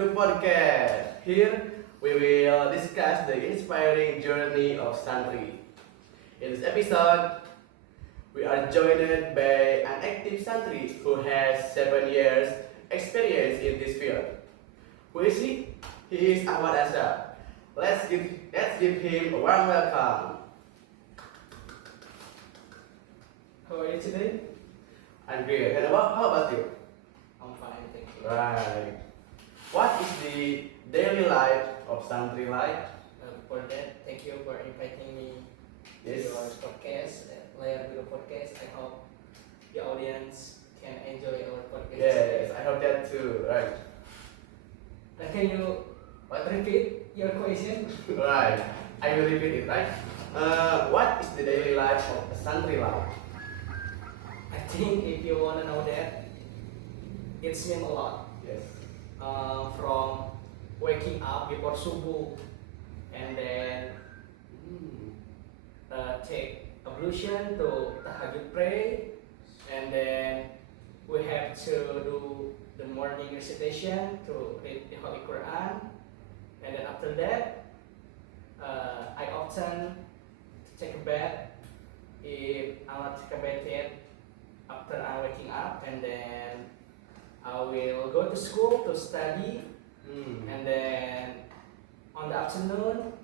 Guru Podcast. Here we will discuss the inspiring journey of Santri. In this episode, we are joined by an active Santri who has 7 years experience in this field. Who is he? He is Ahmad Ashraf. Let's give him a warm welcome. How are you today? I'm great. And how about you? I'm fine, thank you. Right. What is the daily life of Santri like? For that, thank you for inviting me Yes. to your podcast, Layar Biru Podcast. I hope the audience can enjoy our podcast. Yes, I hope that too. Right. Can you repeat your question? Right. I will repeat it, right? What is the daily life of a Santri like? I think if you want to know that, it's mean a lot. Yes. From waking up before subuh and then take ablution to tahajjud pray, and then we have to do the morning recitation to read the Holy Quran, and then after that I often take a bath if I'm not take a bath yet after I'm waking up, and then I will go to school to study, and then on the afternoon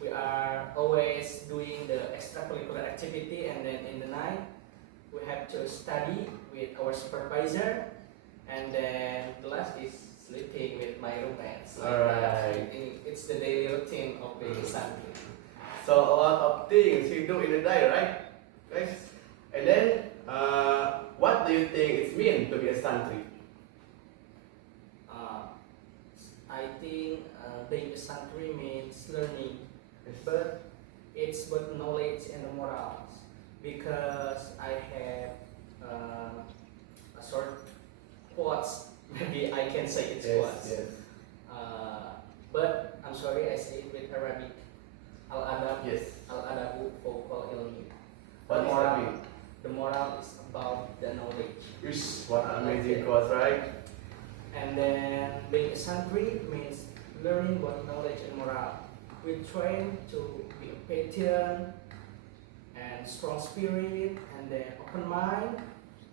we are always doing the extracurricular activity, and then in the night we have to study with our supervisor, and then the last is sleeping with my roommates. Alright. It's the daily routine of being a Santri. So a lot of things you do in a day, right? Guys? And then, what do you think it means to be a Santri? I think being a Santri means learning, Yes. but it's both knowledge and morals, because I have a short quotes. Maybe I can say it's quotes. Yes. But I'm sorry, I say it with Arabic. Al-adab, Yes. al-adabu fawqal ilmi. What does that mean? The moral is about the knowledge. Yes. What an amazing quote, right? And then being a Santri means learning about knowledge and moral. We train to be a patient and strong spirit, and then open mind.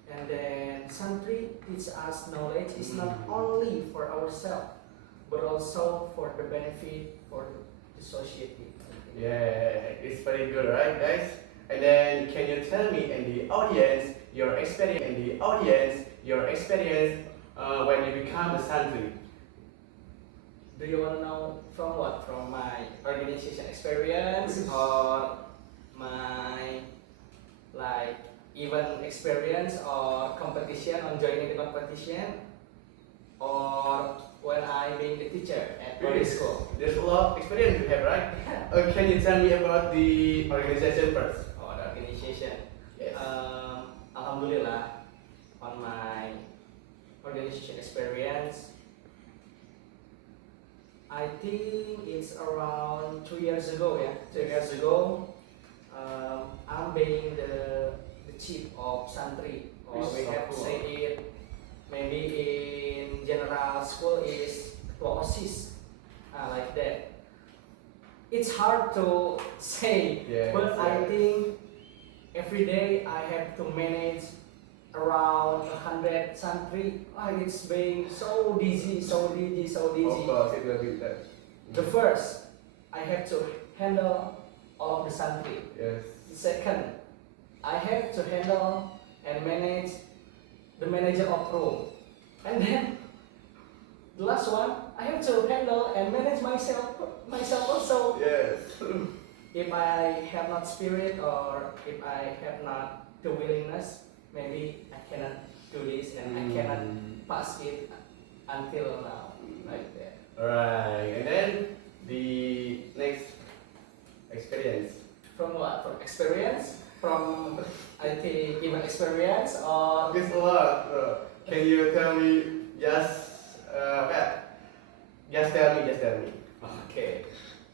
And then Santri teach us knowledge is not only for ourselves, but also for the benefit for the society. Yeah, it's very good, right, guys? And then, can you tell me and the audience your experience when you become a Santri? Do you want to know from what? From my organization experience, or my event experience, or competition, on joining the competition, or when I being the teacher at primary school? There's a lot of experience you have, right? Can you tell me about the organization first? Oh, the organization. Yes. Alhamdulillah, on my organization experience, I think it's around 2 years ago. Yeah, 2 years ago, I'm being the chief of Santri, or It's we so have to cool. say it. Maybe in general school is ketua OSIS, like that. It's hard to say, Yes, but I yes. think every day I have to manage around 100 Santri. It's being so busy. Of course, it will be that. The first, I have to handle all of the Santri. Yes. The second, I have to handle and manage the manager of room. And then the last one, I have to handle and manage myself also. Yes. If I have not spirit, or if I have not the willingness, maybe I cannot do this, and I cannot pass it until now, like that. Alright, and then the next experience. From what? From experience? From I think even experience, or It's a lot, bro. Can you tell me just tell me. okay.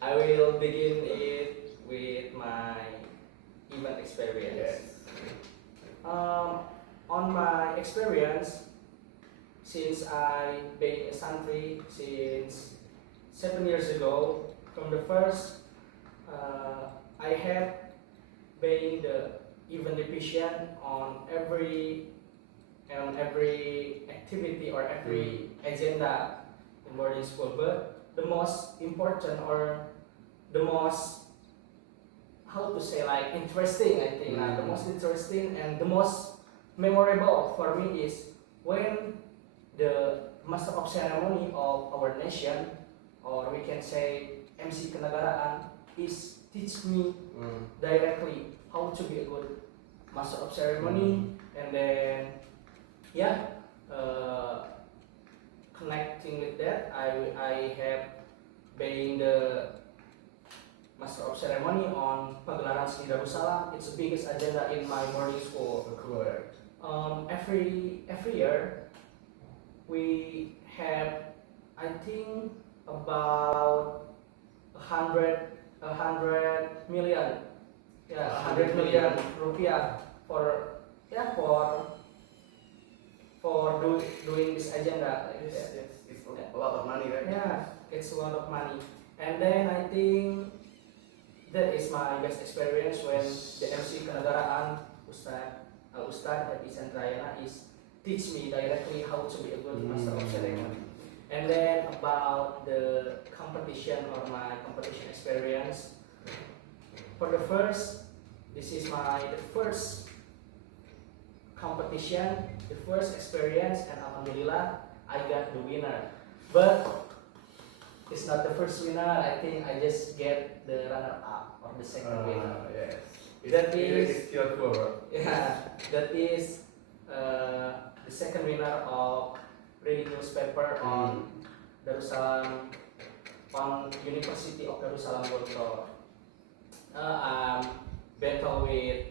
I will begin it with my event experience. Yes. On my experience, since I being a santri since 7 years ago. From the first, I have being the even division on every activity or every agenda in boarding school. But the most important or the most, how to say, like interesting, I think the most interesting and the most memorable for me is when the master of ceremony of our nation, or we can say MC Kenegaraan, is teach me directly how to be a good master of ceremony. And then connecting with that, I have being the master of ceremony on Pagelaran Seni Darussalam. It's the biggest agenda in my boarding school. Every year we have, I think, about 100 million, 100 million rupiah for doing this agenda. It's a lot of money, right? Yeah, it's a lot of money. And then I think that is my best experience when the MC Kenegaraan Ustad Happy Sandrayana is teach me directly how to be a good master of ceremony. And then about the competition or my competition experience, for the first, this is the first competition, the first experience, and alhamdulillah I got the winner. But it's not the first winner. I think I just get the runner up or the second winner. Yes. That is It's still cool. that is the second winner of reading newspaper on Darussalam, on University of Darussalam Gontor. Battle with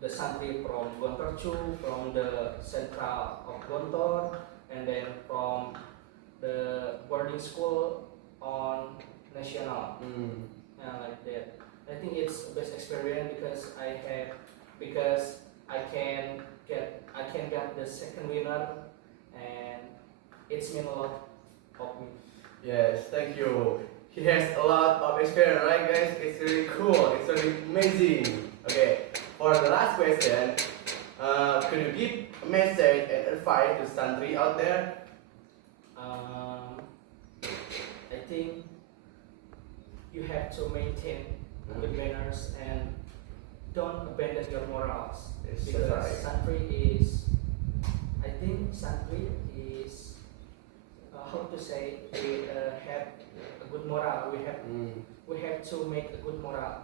the santri from Gontor Chu, from the central of Gontor, and then from the boarding school on national. Like that. I think it's the best experience because I can get the second winner, and it's mean a lot of me. Yes, thank you. He has a lot of experience, right, guys? It's really cool. It's really amazing. Okay, for the last question, could you give a message and advice to santri out there? I think you have to maintain good manners and don't abandon your morals. Yes, Because that's right. I think santri is, how to say, we have a good moral. We have to make a good moral.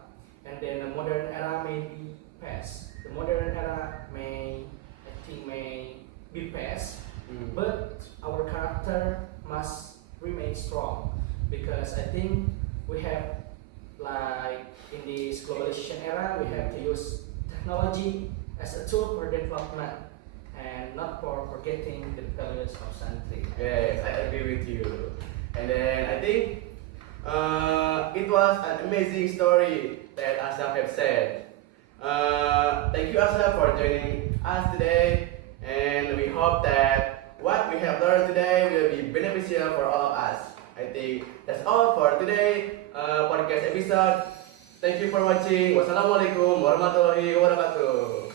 And then the modern era may be past. The modern era may be past, but our character must remain strong, because I think we have, like in this globalization era, we have to use technology as a tool for development and not for forgetting the values of santri. Yes, I agree with you. And then I think it was an amazing story that Asaf have said. Thank you, Asaf, for joining us today, and we hope that what we have learned today will be beneficial for all of us. I think that's all for today podcast episode. Thank you for watching. Wassalamualaikum warahmatullahi wabarakatuh.